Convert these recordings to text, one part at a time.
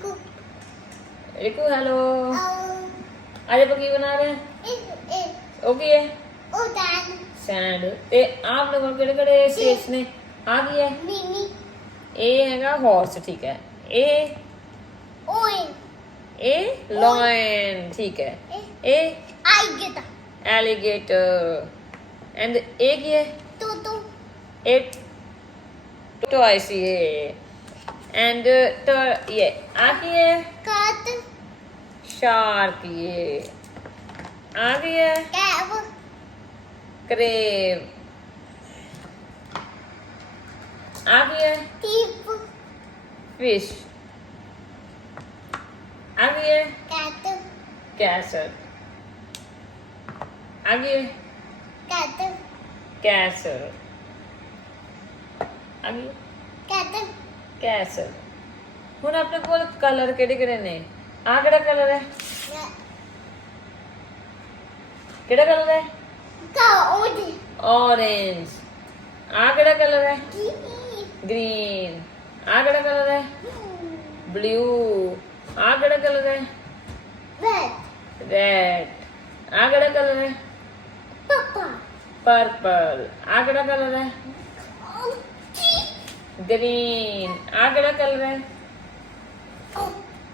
Riku hello आज आप की बना रहे हैं ओके है सैंड ते आप लोगों के केड़े स्टेट्स ने आ गई है ए हैगा हॉर्स ठीक है ए लॉयन ठीक है ए एलिगेटर एंड ए की है ए तो आई सी एंड तो ये आ की है शार्क ये आ गई है क्रेव आ गई है फिश आ गई है कैसल आ गई है कैसल आ गई कैसल हुण अपने कोल कलर किहड़े किहड़े ने आ किहड़ा कलर है किहड़ा कलर है ऑरेंज आ किहड़ा कलर है ग्रीन आ किहड़ा कलर है ब्लू आ किहड़ा कलर है रेड आ किहड़ा कलर है पर्पल आ किहड़ा कलर है ग्रीन आ किहड़ा कलर है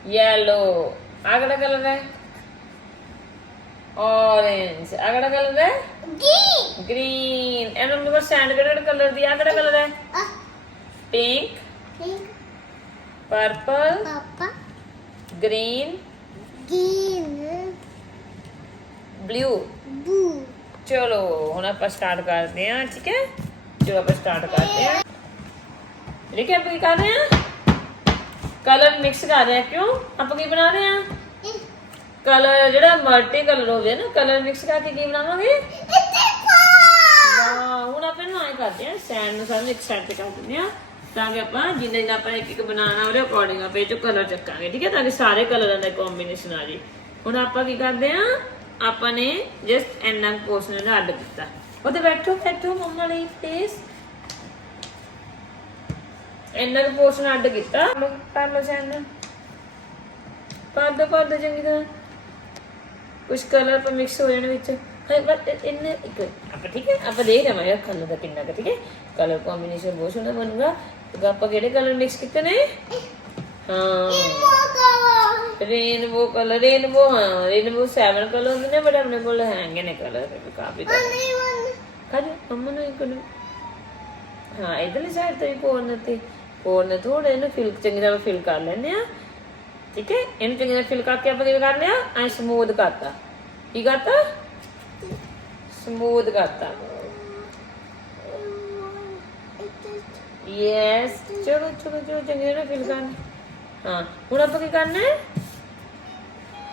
येलो आ किहड़ा कलर है ऑरेंज आ किहड़ा कलर है ग्रीन एंड उनके पास सैंड किहड़ा कलर दी आ किहड़ा कलर है पिंक पर्पल ग्रीन ब्लू चलो हुण आप स्टार्ट करते हैं ठीक है चलो आप स्टार्ट करते हैं देखिए आप क्या कर रहे हैं कलर मिक्स कर रहे हैं क्यों आप की बना रहे हैं कलर जो मल्टी कलर हो गया ना कलर मिक्स करके की बनावांगे हुण आप इहनूं ऐ करते हैं सैंड नूं सारे एक साइड ते कर दिंदे आ ताकि आपां जिन्ने जिन्ना आपां एक बनाना ਉਹਦੇ ਅਕੋਰਡਿੰਗ ਆਪੇ ਜੋ ਕਲਰ ਚੱਕਾਂਗੇ ਠੀਕ ਹੈ ਤਾਂ ਕਿ ਸਾਰੇ ਕਲਰਾਂ ਦਾ ਕੰਬੀਨੇਸ਼ਨ ਆ ਜੇ ਹੁਣ ਆਪਾਂ ਕੀ ਕਰਦੇ ਆ ਆਪਾਂ ਨੇ ਜਸਟ ਇੰਨਾ ਪੋਰਸ਼ਨ ਦਾ ਅੱਡ ਕੀਤਾ ਉਹਦੇ ਬੈਠੋ ਮੰਮਾ ਲਈ ਪਲੀਜ਼ ਇੰਨਾ ਪੋਰਸ਼ਨ ਅੱਡ ਕੀਤਾ ਕਰ ਲਓ ਸੈਂਡ ਪਾ ਦੋ ਚੰਗੀ ਤਰ੍ਹਾਂ ਕੁਝ ਕਲਰ ਪਰ ਮਿਕਸ ਹੋ ਜਾਣ ਵਿੱਚ ਬਟ ਇੰਨੇ ਇੱਕ ਆਪਾਂ ਠੀਕ ਹੈ ਆਪਾਂ ਦੇਖ ਰਹੇ ਹਾਂ ਕਲਰ ਦਾ ਕਿੰਨਾ ਠੀਕ ਹੈ ਕਲਰ ਕੰਬੀਨੇਸ਼ਨ ਬਹੁਤ ਸੋਹਣਾ ਬਣੂਗਾ ਤੇ ਆਪਾਂ ਕਿਹੜੇ ਕਲਰ ਮਿਕਸ ਕੀਤੇ ਨੇ ਹਾਂ रेनबो कलर रेनबो 7 कलर ਹੁੰਦੇ ਨੇ ਬੜੇ ਆਪਣੇ ਕੋਲ ਹੈਗੇ ਨੇ ਕਲਰ ਕਾਫੀ ਕਾਹਦੇ ਮੰਮਾ ਨੂੰ ਇੱਕ ਹਾਂ ਇਧਰਲੀ ਸਾਈਡ ਤੇ ਕੋਰਨਰ ਥੋੜਾ ਇਹਨੂੰ ਫਿਲ ਚੰਗੀ ਤਰ੍ਹਾਂ ਫਿਲ ਕਰ ਲੈਂਦੇ ਆ ਠੀਕ ਹੈ ਇਹਨੂੰ ਚੰਗੀ ਤਰ੍ਹਾਂ ਫਿਲ ਕਰਕੇ ਆਪਾਂ ਕੀ ਕਰਨੇ ਆ ਐ ਸਮੂਥ ਕਰਤਾ ਕੀ ਕਰਤਾ ਸਮੂਥ ਕਰਤਾ ਯੈਸ ਚਲੋ ਚੰਗੀ ਤਰ੍ਹਾਂ ਫਿਲ ਕਰਨਾ ਹਾਂ ਹੁਣ ਆਪਾਂ ਕੀ ਕਰਨਾ ਹੈ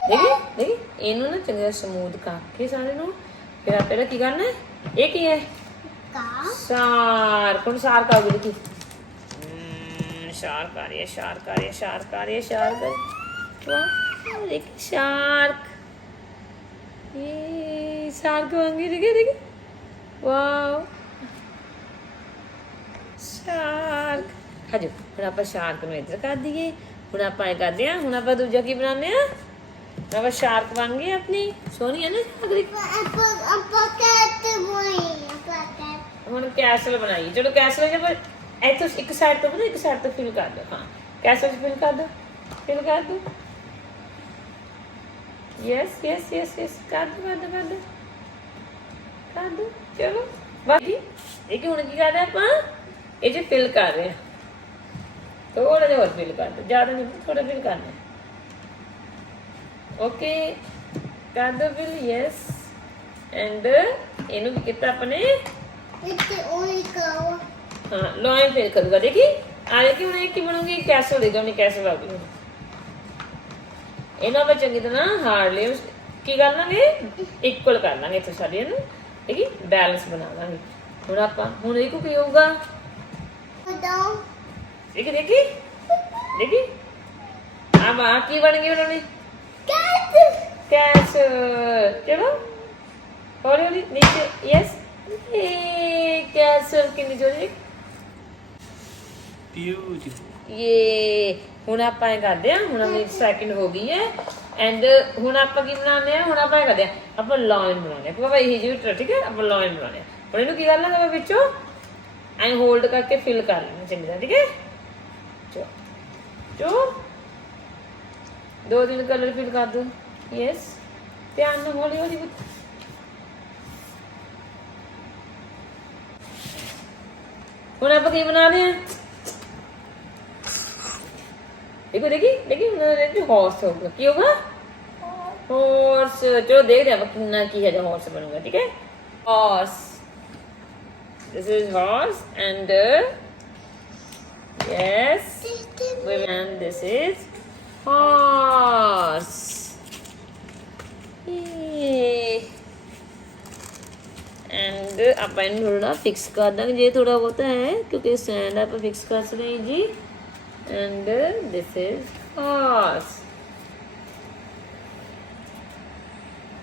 देखिए इनू ना चंगी समूथ करके सारे नु फिर आप की करना है ये की है शार्क कौन शार्क आओगे देखिए शार्क आ रही है वाह देखिए शार्क ये शार्क वांगी देखिए वाह शार्क हाँ जी हुण आप शार्क नूं इधर कर दईए हुण आप करते हैं हुण आप दूजा की बनाने हैं अब शार्क बन गई अपनी सोनी है ना हम कैसल बनाई चलो कैसल जब इतो एक साइड तो एक साइड तो फिल कर दो हाँ कैसल फिल कर दो यस कर दो चलो बस देखिए हुण की कर रहे हैं आप ये फिल कर रहे हैं थोड़ा जिहा और फिल कर दो ज़्यादा नहीं थोड़ा फिल करना है ओके कर दो बिल यस एंड इनू भी कितना अपने हाँ लॉयन फिल करूँगा देखी आ देखी उन्हें की बनूंगी कैसे देगा उन्हें कैसे बाबू इन्हों पर चंगी तरह हार्ड ले की कर लेंगे इक्वल कर लेंगे तो सारे ना देखी बैलेंस बना लेंगे हुण आपां हुण देखो की होगा देखी अब आ की बन गई उन्होंने कैसे चलो हौली नीचे यस कैसल के नीचे ब्यूटीफुल ये ਹੁਣ ਆਪਾਂ ਇਹ ਕਰਦੇ ਆ ਹੁਣ ਆਪਣੀ ਸੈਕਿੰਡ ਹੋ ਗਈ ਹੈ ਐਂਡ ਹੁਣ ਆਪਾਂ ਕੀ ਬਣਾਉਂਦੇ ਆ ਹੁਣ ਆਪਾਂ ਇਹ ਕਰਦੇ ਆ ਆਪਾਂ ਲਾਈਨ ਬਣਾਉਂਦੇ ਆ ਬਾਬਾ ਇਹ ਜੀ ਠੀਕ ਹੈ ਆਪਾਂ ਲਾਈਨ ਬਣਾਉਂਦੇ ਆ ਹੁਣ ਇਹਨੂੰ ਕੀ ਕਰਨਾ ਹੈ ਵਿੱਚੋਂ ਐਂ ਹੋਲਡ ਕਰਕੇ ਫਿਲ ਕਰ ਲੈਣਾ ਚੰਗੀ ਤਰ੍ਹਾਂ ਠੀਕ ਹੈ ਚੋ 2-3 ਕਲਰ ਫਿਲ ਕਰ ਦੋ ਯੈਸ ਧਿਆਨ ਨਾਲ ਹੌਲੀ ਹੌਲੀ ਹੁਣ ਆਪਾਂ ਕੀ ਬਣਾ ਰਹੇ ਆ देखो देखिए हॉर्स होगा की होगा हॉर्स जो देख रहे हैं कितना की है जो हॉर्स बनूंगा ठीक है horse this is horse and yes and this is horse and आप थोड़ा फिक्स कर देंगे ये थोड़ा बहुत है क्योंकि स्टैंड आप फिक्स कर सकते हैं जी and this is horse